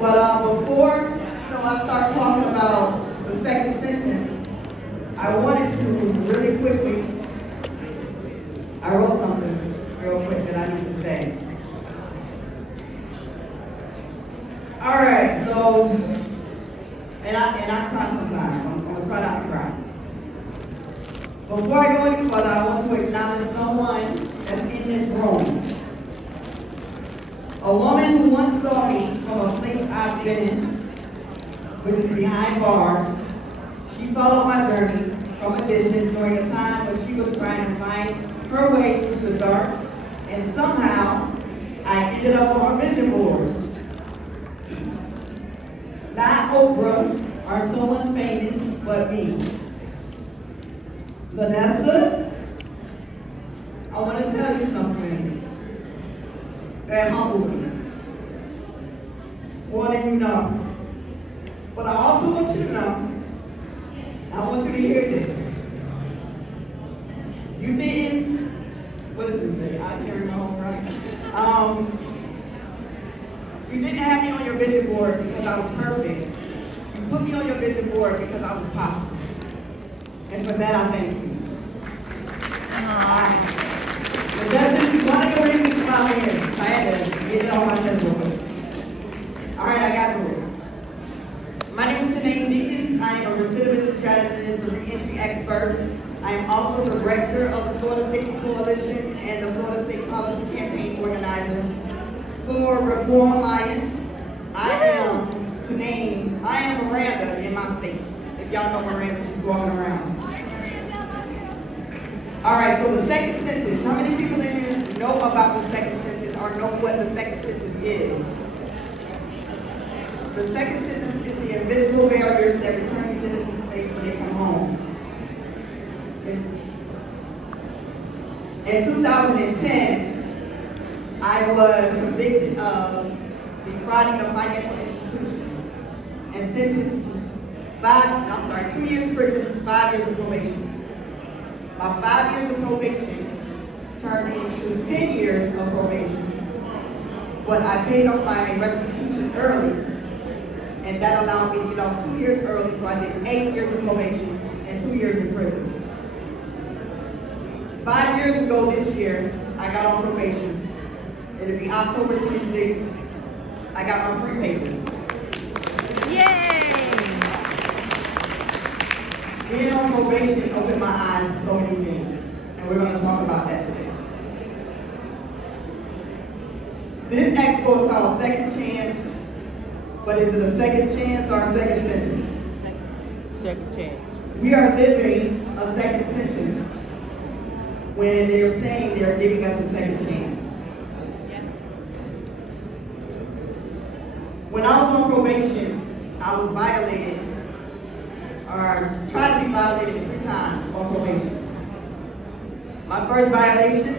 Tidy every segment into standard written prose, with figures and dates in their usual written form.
But before I start talking about the second sentence, I wanted to really quickly, I wrote something real quick that I need to say. All right, so, and I cry sometimes, so I'm gonna try not to cry. Before I go any further, I want to acknowledge someone that's in this room. A woman who once saw me from a place I've been in, which is behind bars. She followed my journey from a distance during a time when she was trying to find her way through the dark, and somehow I ended up on her vision board. Not Oprah or someone famous, but me. Vanessa, I want to tell you something that humbles me. More than you know. But I also want you to know, I want you to hear this. You didn't, what does it say? I can't remember, right? You didn't have me on your vision board because I was perfect. You put me on your vision board because I was possible. And for that, I thank you. Alright. But that's just one of the reasons why I'm here. I had to get it on my chest real quick. Alright, I got through it. My name is Tanaine Jenkins. I am a recidivist strategist, a re-entry expert. I am also the director of the Florida Safety Coalition and the Florida State Policy Campaign organizer for Reform Alliance. I am Tanaine. I am Miranda in my state. If y'all know Miranda, she's walking around. All right, so the second sentence. How many people in here know about the second sentence or know what the second sentence is? The second sentence is the invisible barriers that return citizens face when they come home. In 2010, I was convicted of defrauding a financial institution and sentenced to 2 years prison, 5 years of probation. My 5 years of probation turned into 10 years of probation, but I paid off my restitution early, and that allowed me to get off 2 years early, so I did 8 years of probation and 2 years in prison. 5 years ago this year, I got on probation. It'll be October 26th. I got my free papers. Yay! Being on probation opened my eyes to so many things, and we're going to talk about that today. This expo is called Second Chance, but is it a second chance or a second sentence? Second chance. We are living a second sentence when they're saying they're giving us a second chance. When I was on probation, I was violated or tried to be violated 3 times on probation. My first violation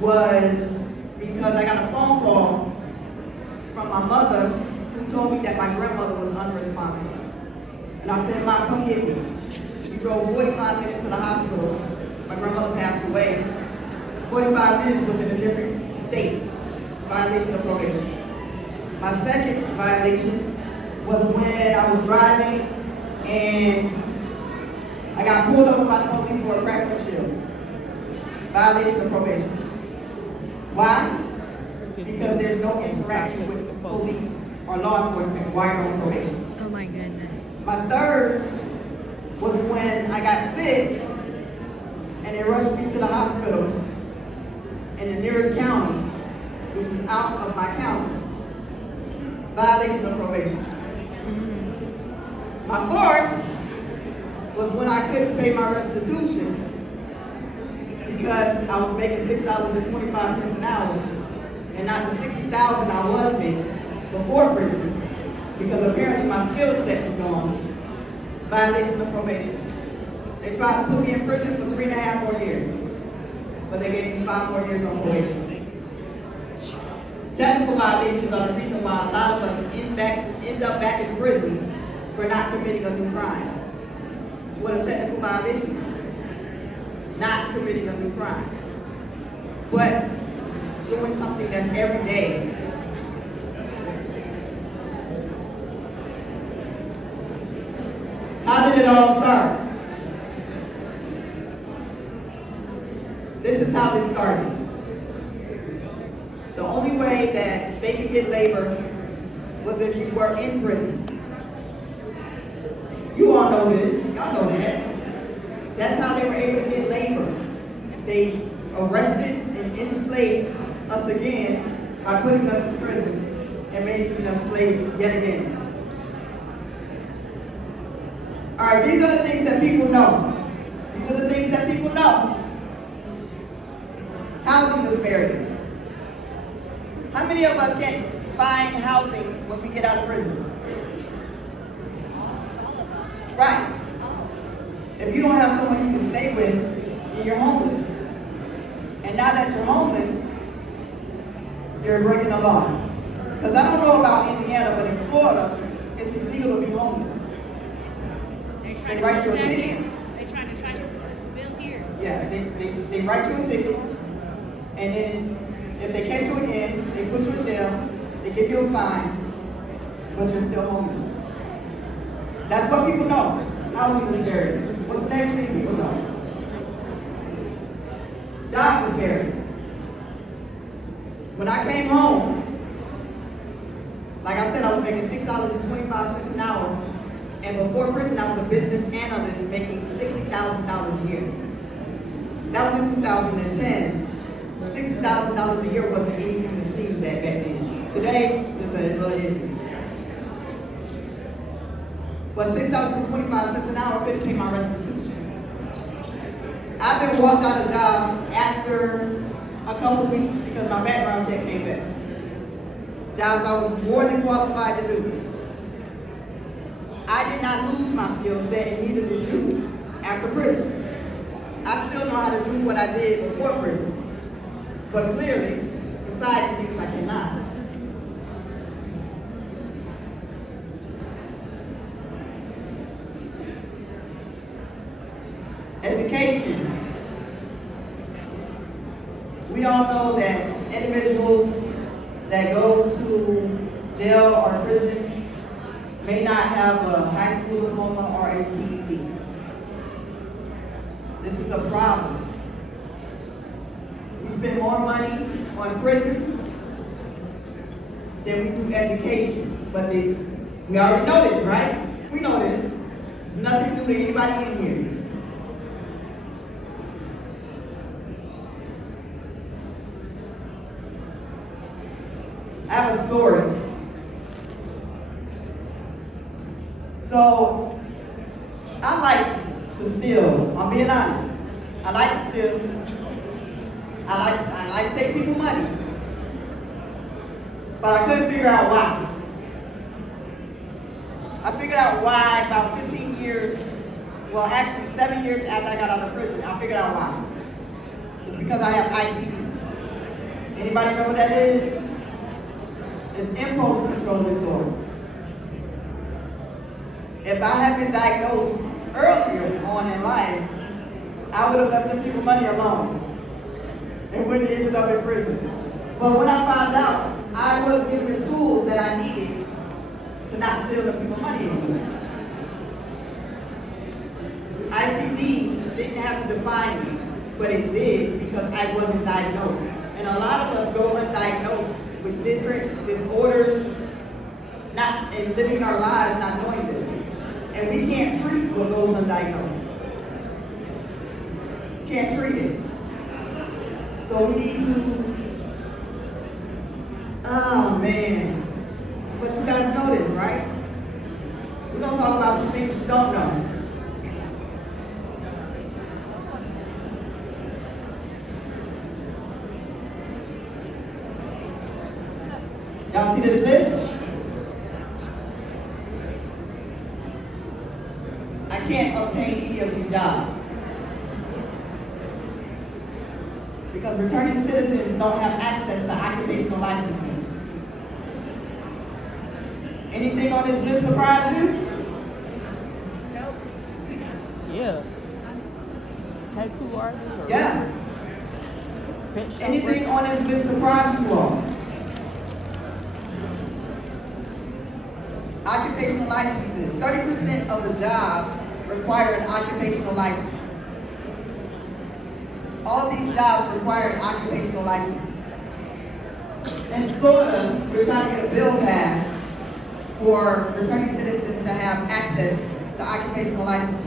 was because I got a phone call from my mother who told me that my grandmother was unresponsive. And I said, "Mom, come get me." We drove 45 minutes to the hospital. My grandmother passed away. 45 minutes was in a different state. Violation of probation. My second violation was when I was driving and I got pulled over by the police for a crack windshield. Violation of probation. Why? Because there's no interaction with the police or law enforcement while you're on probation. Oh my goodness. My third was when I got sick and they rushed me to the hospital in the nearest county, which was out of my county. Violation of probation. My fourth was when I couldn't pay my restitution because I was making $6.25 an hour and not the $60,000 I was making before prison because apparently my skill set was gone. Violation of probation. They tried to put me in prison for 3.5 more years, but they gave me 5 more years on probation. Technical violations are the reason why a lot of us end up back in prison for not committing a new crime. It's what a technical violation is. Not committing a new crime. But doing something that's every day it all start? This is how this started. The only way that they could get labor was if you were in prison. You all know this. Y'all know that. That's how they were able to get labor. They arrested and enslaved us again by putting us in prison and making us slaves yet again. All right, these are the things that people know. These are the things that people know. Housing disparities. How many of us can find housing when we get out of prison? Right. If you don't have someone you can stay with, then you're homeless. And now that you're homeless, you're breaking the law. Because I don't know about Indiana, but in Florida, it's illegal to be homeless. They write you a ticket. They trying to trash the bill here. Yeah, they write you a ticket, and then if they catch you again, they put you in jail, they give you a fine, but you're still homeless. That's what people know. Housing disparities. What's the next thing people know? Job disparities. When I came home, like I said, I was making $6.25 an hour, and before prison, I was a business analyst making $60,000 a year. That was in 2010. $60,000 a year wasn't anything to sneeze at back then. Today, it's a little issue. But $6.25 an hour couldn't pay my restitution. I've been walked out of jobs after a couple weeks because my background check came back. Jobs I was more than qualified to do. I did not lose my skill set, and neither did you after prison. I still know how to do what I did before prison. But clearly, society thinks I cannot. Education. We all know that individuals that go to jail or prison may not have a high school diploma or a GED. This is a problem. We spend more money on prisons than we do education. But we already know this, right? We know this. It's nothing new to anybody in here. I have a story. So, I like to steal. I'm being honest. I like to steal. I like to take people money. But I couldn't figure out why. I figured out why about 15 years, well actually 7 years after I got out of prison, I figured out why. It's because I have ICD. Anybody know what that is? It's impulse control disorder. If I had been diagnosed earlier on in life, I would have left them people money alone and wouldn't have ended up in prison. But when I found out, I was given tools that I needed to not steal the people money anymore. ICD didn't have to define me, but it did because I wasn't diagnosed. And a lot of us go undiagnosed with different disorders, and living our lives not knowing this. And we can't treat what goes undiagnosed. Can't treat it. So we need to, oh man. But you guys know this, right? We're gonna talk about some things you don't know. Y'all see this list? I can't obtain any of these jobs because returning citizens don't have access to occupational licensing. Anything on this list surprise you? Nope. Yeah. Tattoo artist or Yeah. Anything on this list surprise you all? Occupational licenses. 30% of the jobs require an occupational license. All these jobs require an occupational license. In Florida, we're trying to get a bill passed for returning citizens to have access to occupational licenses.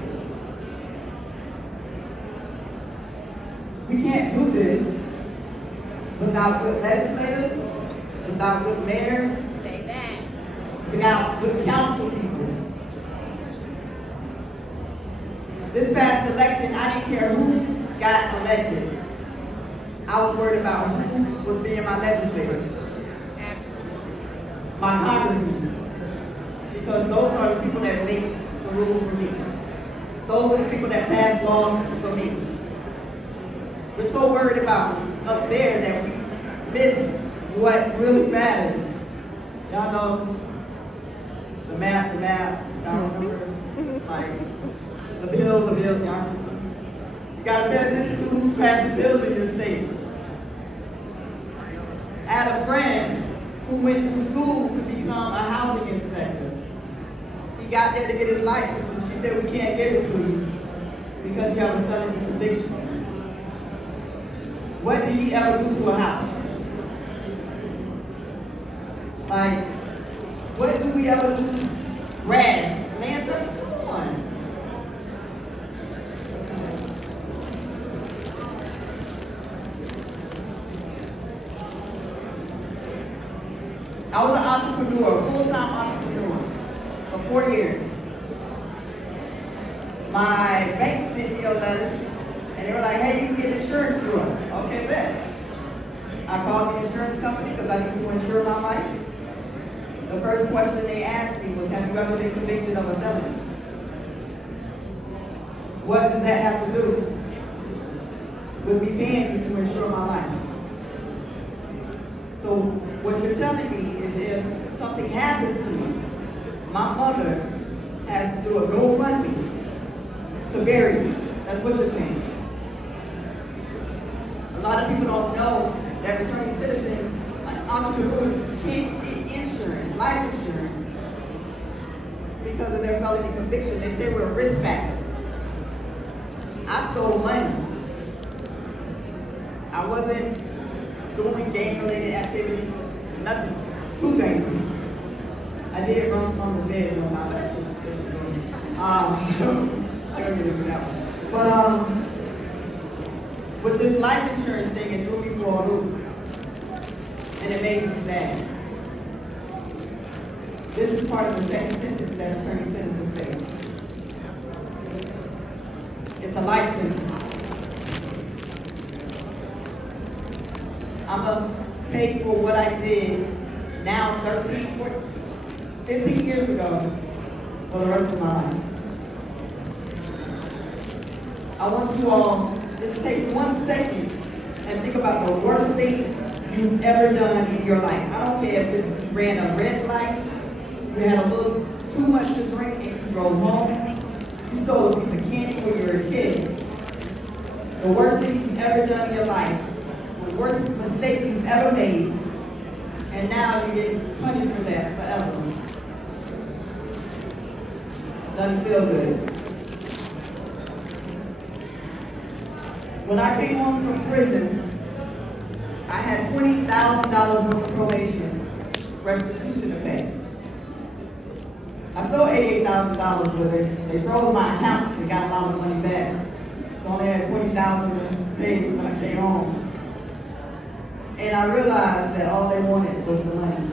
We can't do this without good legislators, without good mayors, Say that. without good council people. This past election, I didn't care who got elected. I was worried about who was being my legislator, Absolutely. my congressman, because those are the people that make the rules for me. Those are the people that pass laws for me. We're so worried about up there that we miss what really matters. Y'all know the map, y'all remember? Like, the bill, y'all. You gotta pay attention to who's passing bills in your state. I had a friend who went through school to become a housing inspector. He got there to get his license and she said, we can't give it to you because you have a felony conviction. What did he ever do to a house? Like, what do we ever do? Grass, land up? Come on. I was an entrepreneur, a full-time entrepreneur for 4 years. My bank sent me a letter and they were like, hey, you can get insurance through us. Okay, bet. I called the insurance company because I need to insure my life. The first question they asked me was, have you ever been convicted of a felony? What does that have to do with me paying you to insure my life? So what you're telling me is if something happens to me, my mother has to do a GoFundMe to bury me. That's what you're saying. A lot of people don't know that returning citizens, like entrepreneurs, can't get insurance, life insurance, because of their felony conviction. They say we're a risk factor. I stole money. I wasn't doing gang-related activities, nothing too dangerous. I did run from the feds one time, but that's a different story. I don't really do that one. But with this life insurance thing, it threw me for a loop. And it made me sad. This is part of the same sentence that returning citizens face. It's a life sentence. I'm gonna pay for what I did now 13, 14, 15 years ago for the rest of my life. I want you all just to take 1 second and think about the worst thing you've ever done in your life. I don't care if it's you ran a red light, you had a little too much to drink and you drove home, you stole a piece of candy when you were a kid. The worst thing you've ever done in your life, the worst mistake you've ever made, and now you get punished for that forever. Doesn't feel good. When I came home from prison, I had $20,000 worth of probation restitution to pay. I stole $88,000 with it. They froze my accounts and got a lot of money back. So I only had $20,000 to pay when I came home. And I realized that all they wanted was the money.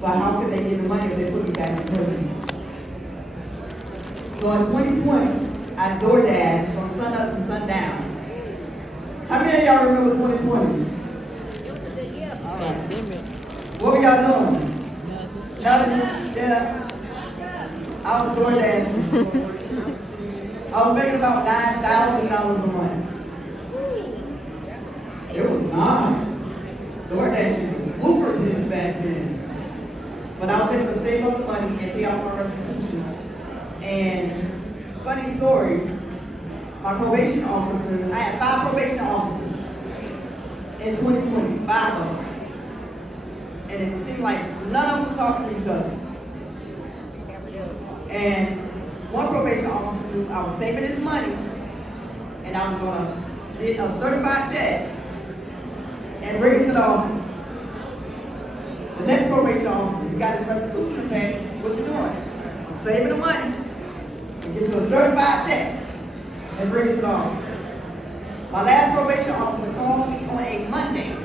But how could they get the money if they put me back in prison? So in 2020, I DoorDashed from sun up to sundown. How many of y'all remember 2020? All right. What were y'all doing? Nothing? Yeah. I was DoorDashing. I was making about $9,000 a month. It was nice. DoorDashing was lucrative back then. But I was able to save up the money and pay off my restitution. And funny story, my probation officer, I had 5 probation officers in 2020, 5 of them. And it seemed like none of them talked to each other. And one probation officer knew I was saving his money and I was gonna get a certified check and bring it to the office. The next probation officer, you got this restitution to pay, what you doing? I'm saving the money and get you a certified check and bring it to the office. My last probation officer called me on a Monday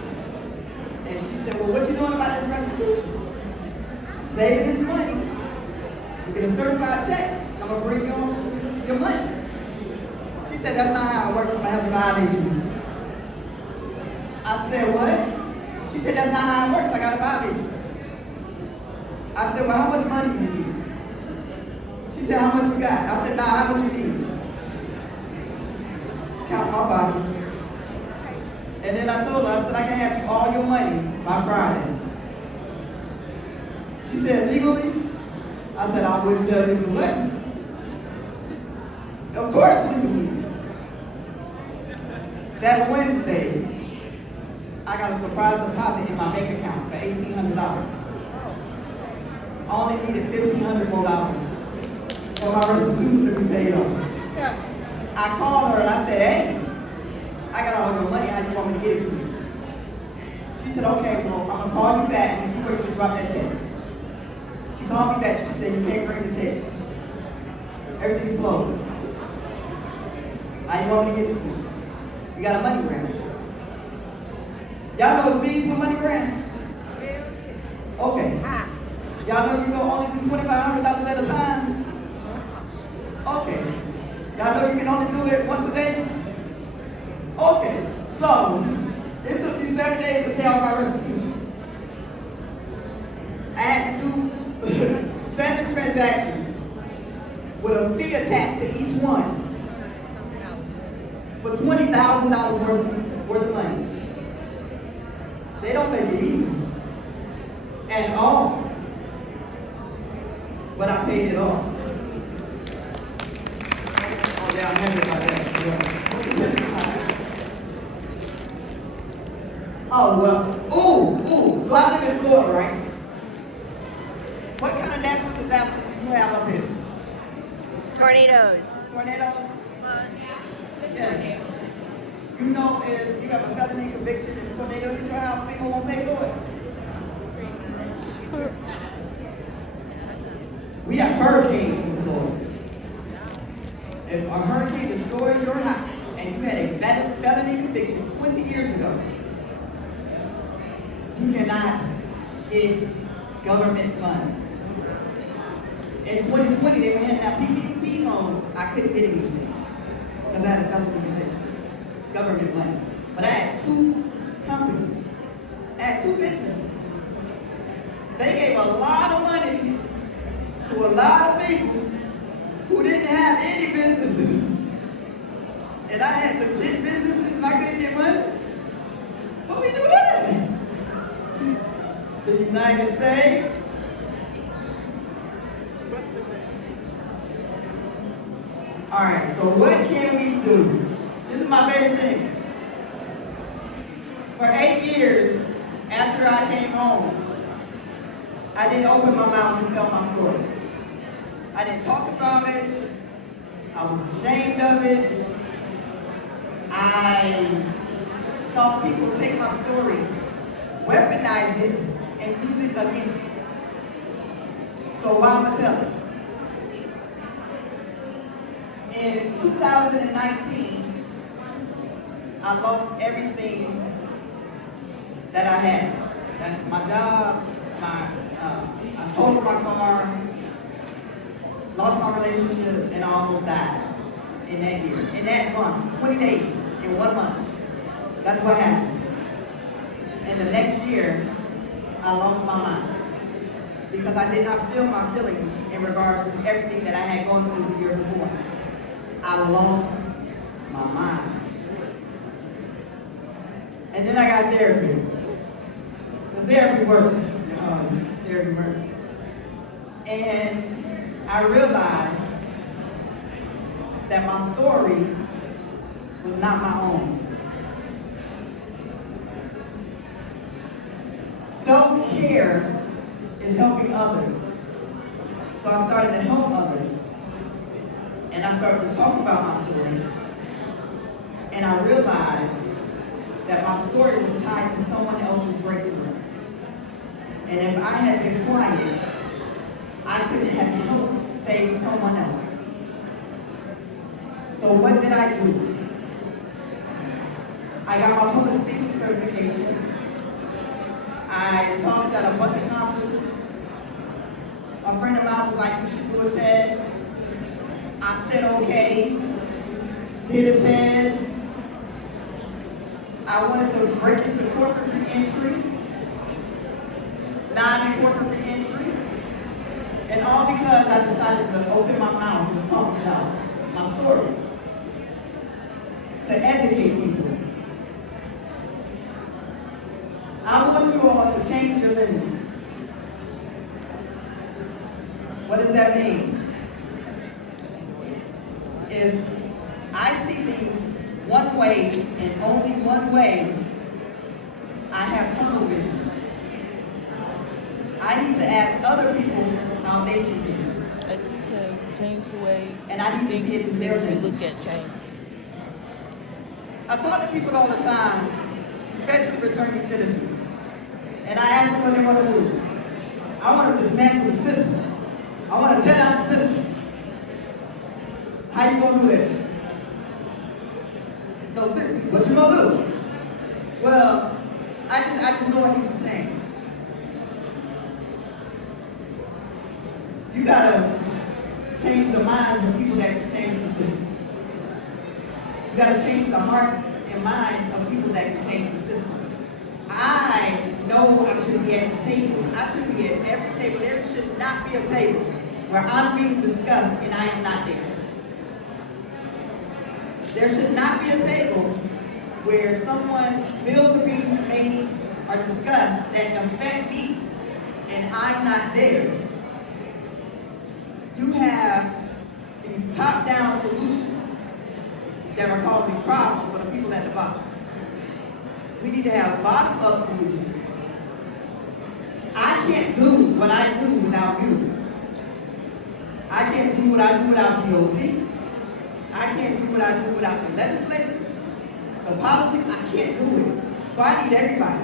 and she said, well, what you doing about this restitution? I'm saving this money. You get a certified check, I'm gonna bring you your money. She said, that's not how it works, I'm gonna have to violate you. I said, what? She said, that's not how it works, I gotta violate you. I said, well, how much money do you need? She said, how much you got? I said, nah, how much you need? Count my pockets. And then I told her, I said, I can have you all your money by Friday. She said, legally? I said, I wouldn't tell you for what? Of course legally. That Wednesday, I got a surprise deposit in my bank account for $1,800. I only needed $1,500 more for my restitution to be paid off. I called her and I said, hey, I got all your money, how do you want me to get it to you? She said, okay, well, I'm gonna call you back and see where you can drop that check. She called me back, she said, you can't bring the check. Everything's closed. How you want me to get it to you? You got a money grant. Y'all know it's fees for money grant? Okay. Y'all know you can only do $2,500 at a time? Okay. Y'all know you can only do it once a day? Okay. So, it took me 7 days to pay off my restitution. I had to do 7 transactions with a fee attached to each one for $20,000 worth of money. They don't make it easy at all. But I paid it off. Oh yeah, I'm happy about that. Oh well, so I live in Florida, right? What kind of natural disasters do you have up here? Tornadoes. Tornadoes? Yeah. You know if you have a felony conviction and a tornado hit your house, people won't pay for it. We have hurricanes in Florida. If a hurricane destroys your house and you had a felony conviction 20 years ago, you cannot get government funds. In 2020, they were handing out PPP loans. I couldn't get anything because I had a felony conviction. It's government money. But I had 2 companies. I had 2 businesses. They gave a lot of money to a lot of people who didn't have any businesses. And I had legit businesses and I couldn't get money. What we do that? The United States. All right, so what can we do? This is my favorite thing. For 8 years after I came home, I didn't open my mouth and tell my story. I didn't talk about it. I was ashamed of it. I saw people take my story, weaponize it, and use it against me. So why am I telling? In 2019, I lost everything that I had. That's my job, I totaled my car, lost my relationship, and I almost died in that year. In that month, 20 days, in 1 month. That's what happened. And the next year, I lost my mind. Because I did not feel my feelings in regards to everything that I had gone through the year before. I lost my mind. And then I got therapy. Because therapy works. Therapy works. And I realized that my story was not my own. Self-care is helping others. So I started to help others. And I started to talk about my story. And I realized that my story was tied to someone else's breakthrough. And if I had been quiet, I couldn't have helped save someone else. So what did I do? I got my public speaking certification. I talked at a bunch of conferences. A friend of mine was like, you should do a TED. I said, okay. Did a TED. I wanted to break into corporate reentry, non-corporate reentry, and all because I decided to open my mouth and talk about my story, to educate people. I want you all to change your lens. What does that mean? If I see things one way and only one way, I have tunnel vision. I need to ask other people how they see things. Like you said, change the way And I need to see it in their we lens. look at change. I talk to people all the time, especially returning citizens. And I ask them what they want to do. I want to dismantle the system. I want to tear down the system. How you going to do that? No, seriously, what you going to do? Well, I just know it needs to change. You got to change the minds of people that can change the system. You got to change the hearts and minds of people that can change the system. I know I should be at the table. I should be at every table. There should not be a table where I'm being discussed and I am not there. There should not be a table where someone bills are being made or discussed that affect me and I'm not there. You have these top-down solutions that are causing problems for the people at the bottom. We need to have bottom-up solutions. I can't do what I do without you. I can't do what I do without the OC. I can't do what I do without the legislators, the policy. I can't do it. So I need everybody.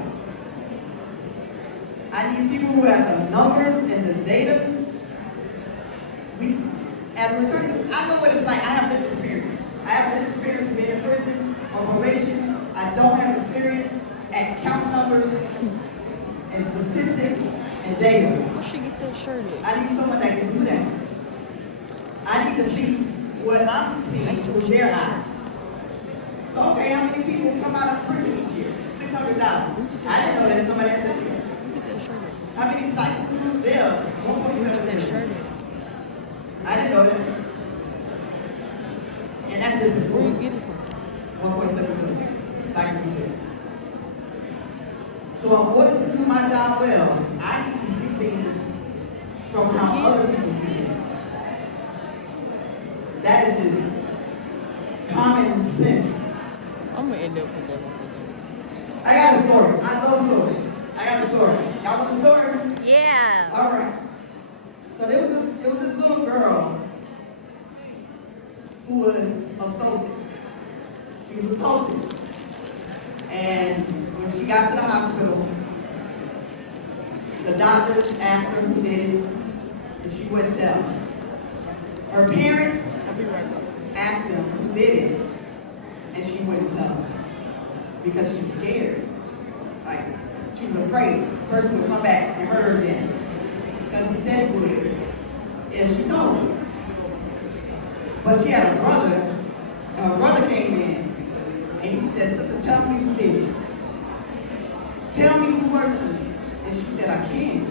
I need people who have the numbers and the data. As attorneys, I know what it's like. I have lived experience. I have lived experience being in prison or probation. I don't have experience at count numbers and statistics and data. Where should get that shirt at? I need someone that can do that. I need to see what I'm seeing through their eyes. So, okay, how many people come out of prison each year? 600,000. I didn't know that. Somebody had told me that. Where get that shirt at? How many cycle through jail? Where get that 1.7 shirt million. at? I didn't know that. And that's just Where you get it from? 1.7 million. Cycle through jail. So in order to do my job well, I need to see things from how other people see things. That is just common sense. I'm gonna end up with that motherfucker. I got a story. I love stories. I got a story. Y'all want a story? Yeah. All right. So there was this little girl who was assaulted. She was assaulted. And when she got to the hospital, the doctors asked her who did it, and she wouldn't tell. Her parents I'll be right back. asked them who did it, and she wouldn't tell because she was scared. Like, she was afraid the person would come back and hurt her again. Because he said he would if she told him. But she had a brother, and her brother came in, and he said, "Sister, tell me who did it. Tell me who hurt you." And she said, "I can't."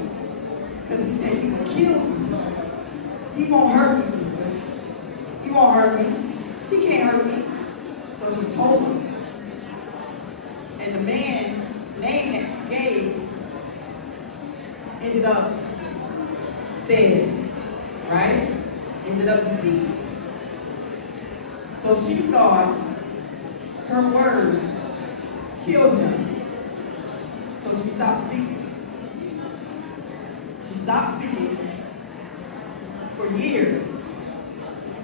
Because he said he would kill you. He won't hurt me, sister. He won't hurt me. He can't hurt me. So she told him. And the man's name that she gave ended up dead, right? Ended up deceased. So she thought her words killed him. So she stopped speaking. She stopped speaking for years.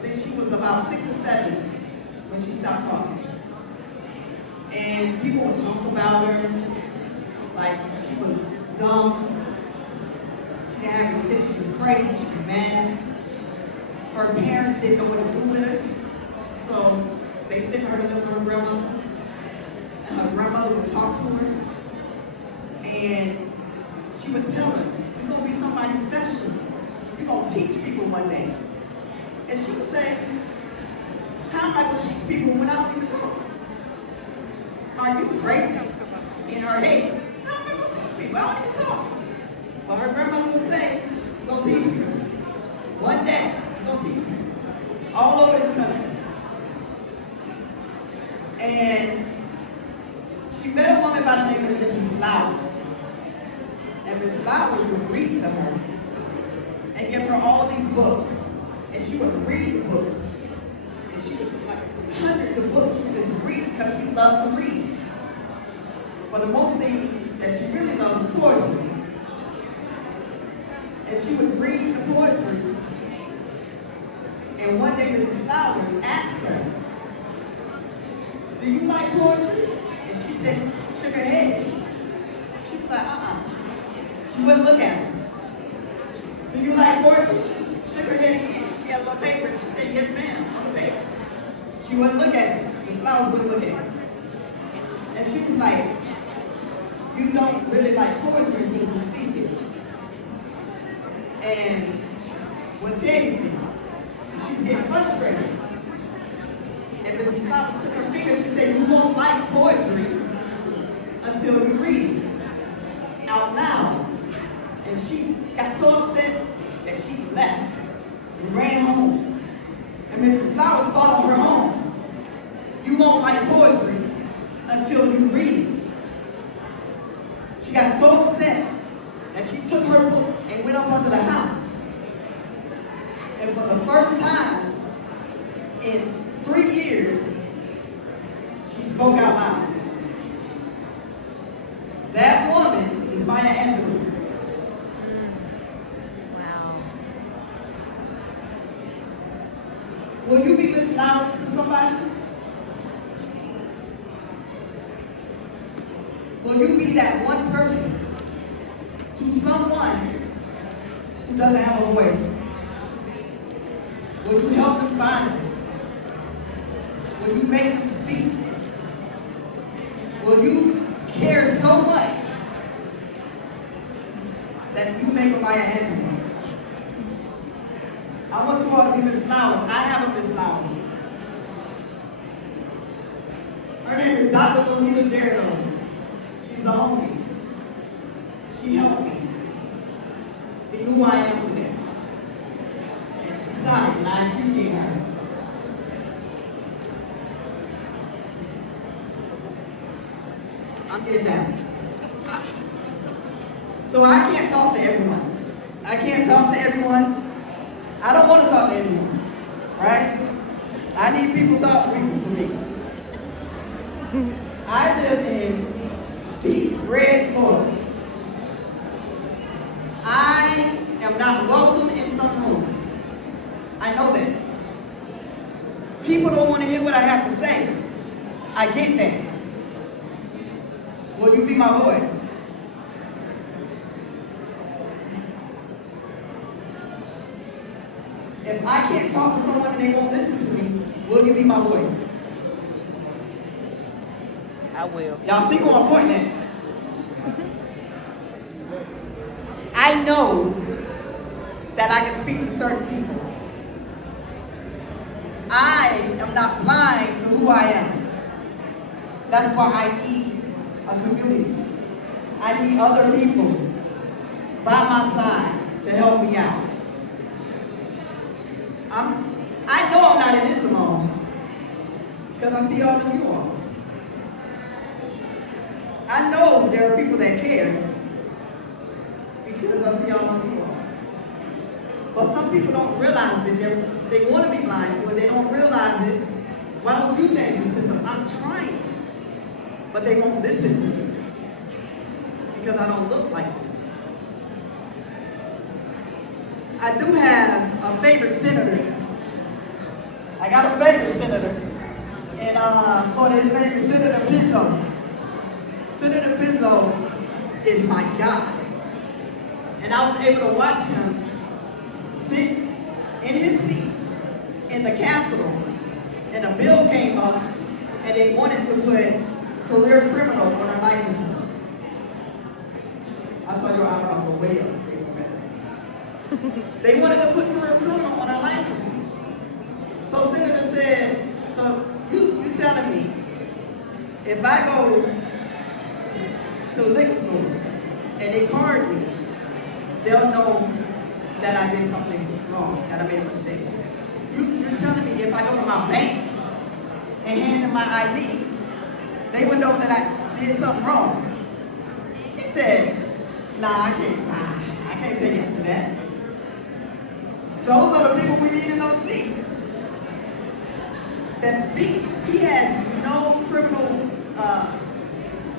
Then she was about 6 or 7 when she stopped talking. And people would talk about her like she was dumb. She didn't have any sense. She was crazy. She was mad. Her parents didn't know what to do with her. So they sent her to live with her grandmother. And her grandmother would talk to her. And she would tell her, you're going to be somebody special. You're going to teach people one day. And she would say, how am I going to teach people when I don't even talk? Are you crazy? In her head. How am I going to teach people? I don't even talk. But her grandmother would say, you're going to teach people. One day, you're going to teach people. All over this country. And she met a woman by the name of Mrs. Flowers. And Miss Flowers would read to her and give her all these books. And she would read books. And she would, like, hundreds of books she would just read because she loved to read. But the most thing that she really loved was poetry. And she would read the poetry. And one day Mrs. Flowers asked her, do you like poetry? And she said, shook her head. She was like, She wouldn't look at her. Do you like poetry? She shook her head again. She had a little paper. She said, yes, ma'am, on the page. She wouldn't look at her. Miss Flowers wouldn't look at her. And she was like, you don't really like poetry until you see it. And she wouldn't say anything. And she was getting frustrated. And Mrs. Flowers took her finger. She said, you won't like poetry until you read out loud. And she got so upset that she left and ran home. And Mrs. Flowers followed her home. You won't like poetry until you read. She got so upset that she took her book and went up onto the house. And for the first time in 3 years, she spoke out loud. That woman is Maya Angelou. Wow. Will you be Miss Flowers to somebody? Will you be that one person to someone who doesn't have a voice? Will you help them find it? Will you make them speak? Will you care so much that you make a Maya Angelou? I want you all to be Miss Flowers. I have a Miss Flowers. Her name is Dr. Lolita Gerardo. She's a homie. She helped me be who I am today. And she's solid, and I appreciate her. I'm getting down. So I can't talk to everyone. I can't talk to everyone. I don't want to talk to everyone, right? I need people to talk to people for me. I live in deep red Florida. I am not welcome in some rooms. I know that. People don't want to hear what I have to say. I get that. Will you be my voice? If I can't talk to someone and they won't listen to me, will you be my voice? I will. Y'all see who I'm pointing at? I know that I can speak to certain people. I am not blind to who I am. That's why I need a community. I need other people by my side to help me out. I know I'm not in this alone because I see all of you all. I know there are people that care because I see all of you all. But some people don't realize it. They want to be blind to it. They don't realize it. Why don't you change the system? I'm trying. But they won't listen to me because I don't look like them. I do have a favorite senator I got a favorite senator, and his name is Senator Pizzo. Senator Pizzo is my guy, and I was able to watch him sit in his seat in the Capitol, and a bill came up, and they wanted to put career criminal on our licenses. I saw your eyebrows go way up. They wanted to put career criminal on our licenses. So Senator said, so you telling me, if I go to a liquor store and they card me, they'll know that I did something wrong, that I made a mistake. You're telling me if I go to my bank and hand them my ID, they would know that I did something wrong. He said, nah, I can't say yes to that. Those are the people we need in those seats that speak. He has no criminal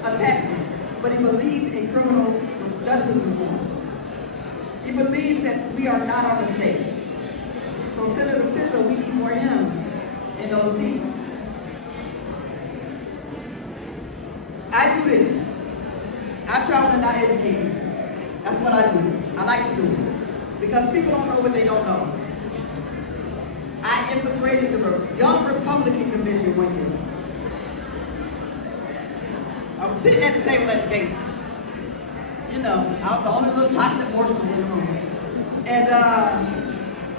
attachment, but he believes in criminal justice reform. He believes that we are not on the stage. So Senator Pizzo, we need more him in those seats. I do this. I travel and I educate people. That's what I do. I like to do it. Because people don't know what they don't know. I infiltrated the Young Republican Convention one year. I was sitting at the table at the gate. You know, I was the only little chocolate morsel in the room. And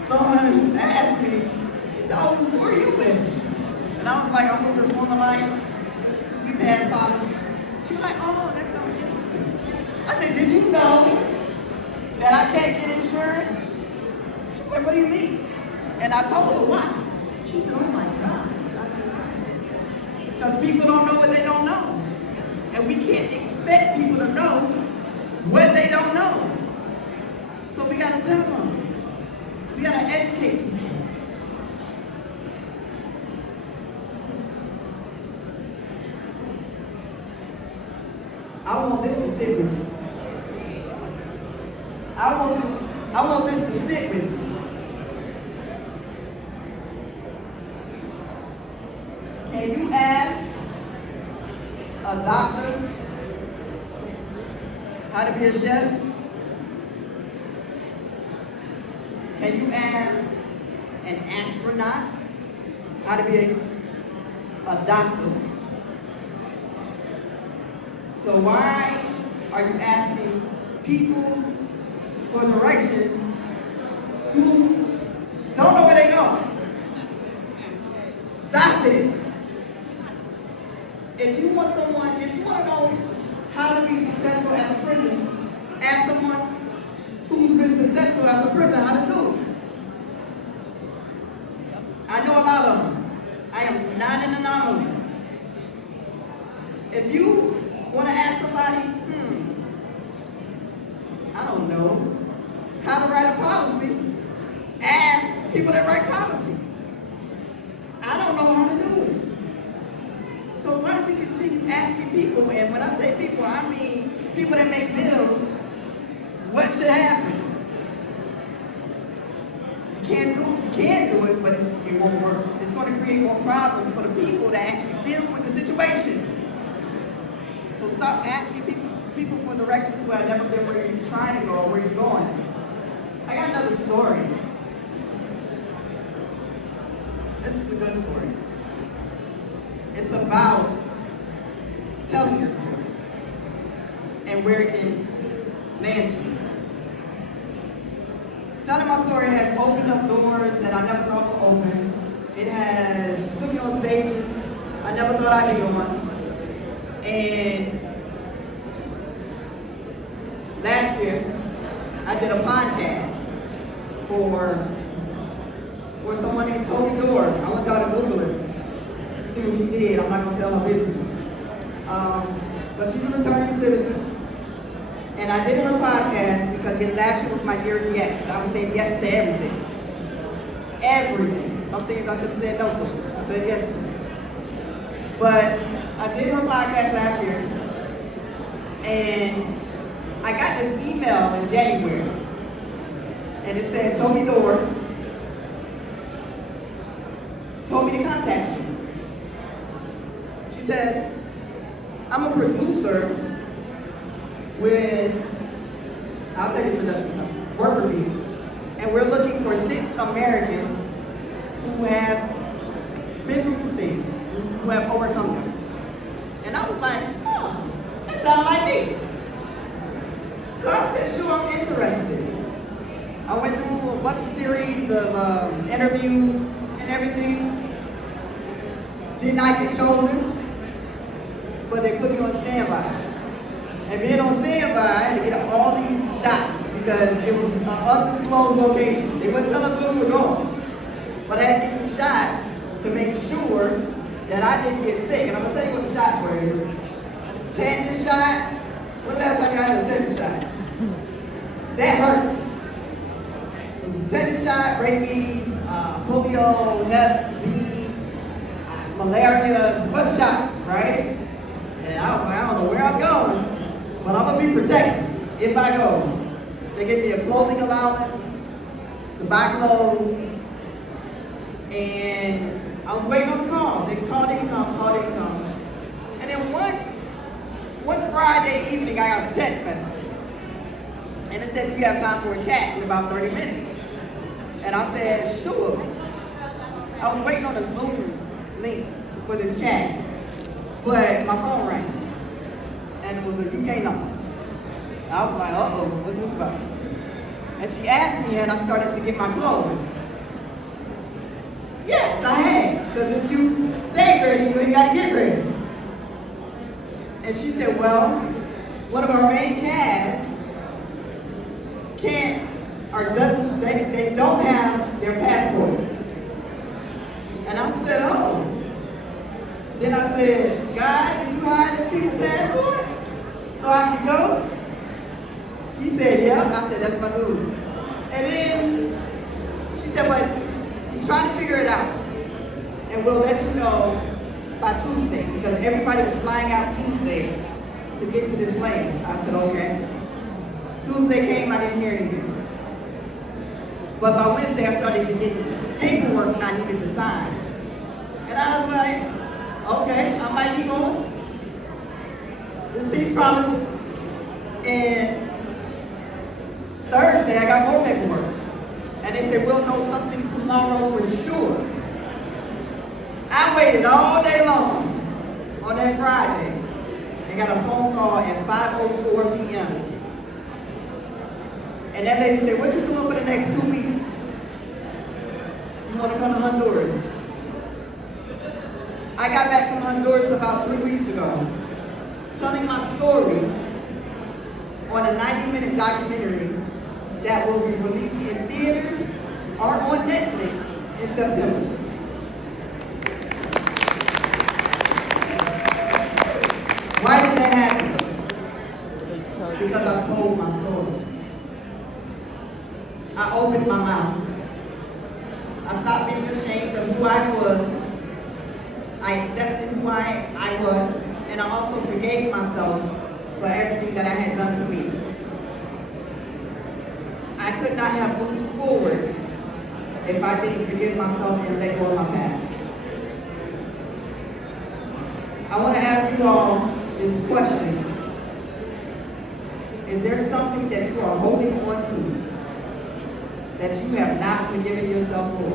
someone asked me, she said, oh, who are you with? And I was like, I'm with Reform Alliance. We passed policy. She was like, oh, that sounds interesting. I said, did you know that I can't get insurance? She said, what do you mean? And I told her why. She said, oh my God. I said, why? Because people don't know what they don't know. And we can't expect people to know what they don't know. So we gotta tell them. We gotta educate people. I want this to sit with you. I want this to sit with you. Can you ask a doctor how to be a chef? Can you ask an astronaut how to be a doctor? So why are you asking people for directions who don't know where they're going? Stop it. If you want to know how to be successful at a prison, ask someone who's been successful at the prison how to do it. I know a lot of them. I am not an anomaly. If you want to ask somebody, I don't know how to write a policy, ask people that write policies. I don't know how to do it. So why don't we continue asking people, and when I say people, I mean people that make bills, what should happen? You can do it, but it won't work. It's going to create more problems for the people that actually deal with the situations. So stop asking people for directions who have never been where you're trying to go or where you're going. I got another story. This is a good story. It's about telling your story and where it can land you. Telling my story has opened up doors that I never thought would open. It has put me on stages I never thought I'd be on. And last year, I did a podcast for someone named Toby Dorr. I want y'all to Google her. See what she did. I'm not going to tell her business. But she's a returning citizen. And I did her podcast because last year was my year of yes. I was saying yes to everything. Everything. Some things I should have said no to. I said yes to. But I did her podcast last year. And I got this email in January. And it said, Toby Dorr, told me to contact you. She said, I'm a producer with, I'll tell you the production company, Worker Bee, and we're looking for 6 Americans who have been through some things, who have overcome them. And I was like, oh, that sounds like me. So I said, sure, I'm interested. I went through a bunch of series of interviews and everything. Did not get chosen, but they put me on standby. And being on standby, I had to get all these shots because it was an undisclosed location. They wouldn't tell us where we were going. But I had to get these shots to make sure that I didn't get sick. And I'm gonna tell you what the shots were. It was tetanus shot. When the last time you had a tetanus shot? That hurts. It was a tetanus shot, rabies, polio, Hep B, malaria, a bunch of shots, right? And I was like, I don't know where I'm going, but I'm gonna be protected if I go. They gave me a clothing allowance to buy clothes, and I was waiting on the call. They called, didn't come, call, didn't come. And then one Friday evening, I got a text message. And it said, do you have time for a chat in about 30 minutes? And I said, sure. I was waiting on a Zoom link for this chat, but my phone rang. And it was a UK number. I was like, uh-oh, what's this about? And she asked me, had I started to get my clothes? Yes, I had, because if you stay ready, you ain't got to get ready. And she said, well, one of our main cast can't, or doesn't, they don't have their passport. And I said, oh. Then I said, God, did you hide the people's passport so I can go? He said, yeah. I said, that's my dude. And then she said, well, he's trying to figure it out. And we'll let you know by Tuesday, because everybody was flying out Tuesday to get to this place. I said, okay. Tuesday came, I didn't hear anything. But by Wednesday, I started to get paperwork I needed to sign. And I was like, okay, I might be going. This seems promising. And Thursday, I got more paperwork. And they said, we'll know something tomorrow for sure. I waited all day long on that Friday and got a phone call at 5:04 p.m. And that lady said, what you doing for the next 2 weeks? You want to come to Honduras? I got back from Honduras about 3 weeks ago, telling my story on a 90-minute documentary that will be released in theaters or on Netflix in September. Why did that happen? Because I told my story. I opened my mouth. I stopped being ashamed of who I was. I accepted who I was, and I also forgave myself for everything that I had done to me. I could not have moved forward if I didn't forgive myself and let go of my past. I want to ask you all this question. Is there something that you are holding on to that you have not forgiven yourself for?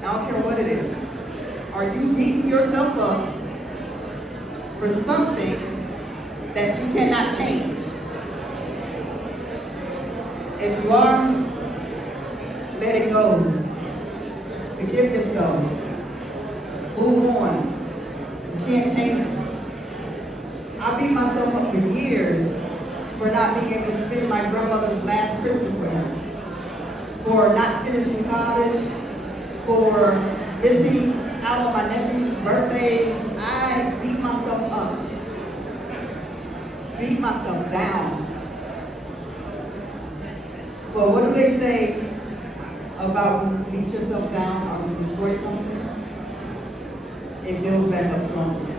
I don't care what it is. Are you beating yourself up for something that you cannot change? If you are, let it go. Forgive yourself. Move on. You can't change it. I beat myself up for years for not being able to spend my grandmother's last Christmas with her, for not finishing college, for missing out on my nephew's birthdays. I beat myself up, beat myself down. But what do they say about when you beat yourself down or when you destroy something? It builds back up stronger.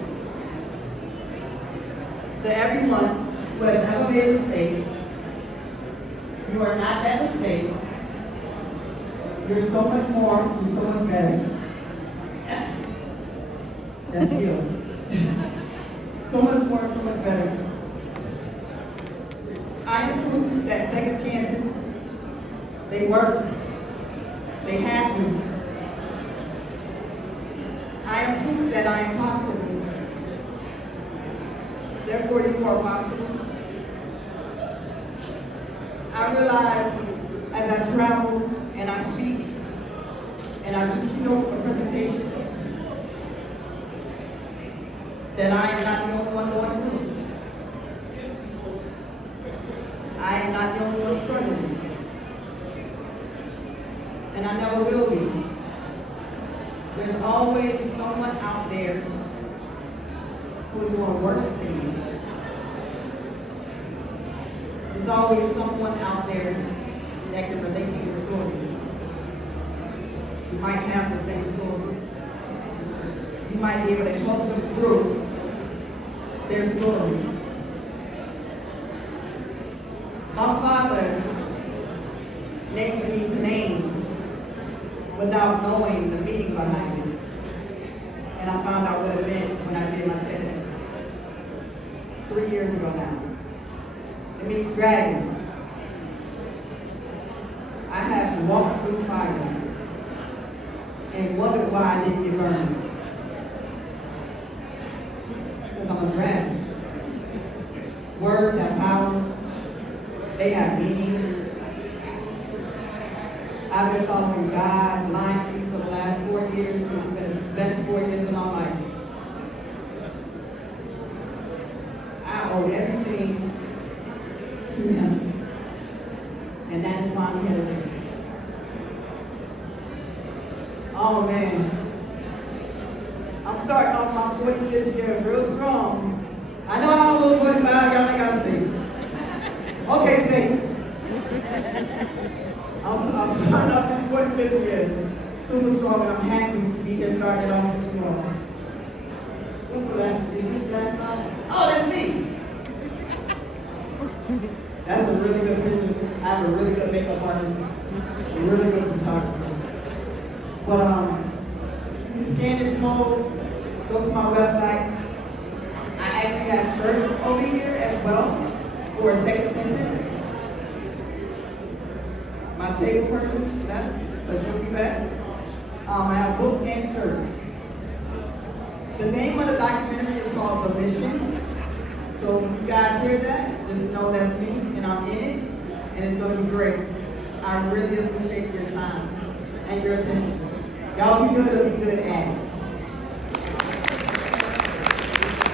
To everyone who has ever made a mistake, you are not that mistake. You're so much more, you're so much better. That's skills. So much more, so much better. I am proof that second chances, they work. They happen. I am proof that I am possible. Therefore, you are possible. I realize as I travel and I speak and I do keynotes or presentations that I am not the only one going through. I am not the only one struggling. And I never will be. There's always someone out there who is doing worse things. There's always someone out there that can relate to your story. You might have the same story. You might be able to help them through their story. My father named me Tanaine without knowing the meaning behind it. And I found out what it meant when I did my TEDx 3 years ago now. It means dragon. I have walked through fire and wondered why I didn't get burned. Because I'm a dragon. Words have power. They have meaning. I've been following God blindly for the last 4 years, and it's been the best 4 years of my life. I owe everything to Him, and that is why I'm here today. Oh man, I'm starting off my 45th year real strong. I know I'm a little 45, y'all ain't gotta sing. Okay, sing. I'm starting off this 45th year super strong, and I'm happy to be here starting it off with you all. What's the last? Is this the last song? Oh, that's me. That's a really good picture. I have a really good makeup artist, a really good photographer. But you scan this code, go to my website. I actually have shirts over here as well for a second sentence. My table person, that she'll be back. I have books and shirts. The name of the documentary is called The Mission. So when you guys hear that, just know that's me and I'm in it, and it's going to be great. I really appreciate your time and your attention. Y'all be good or be good at it.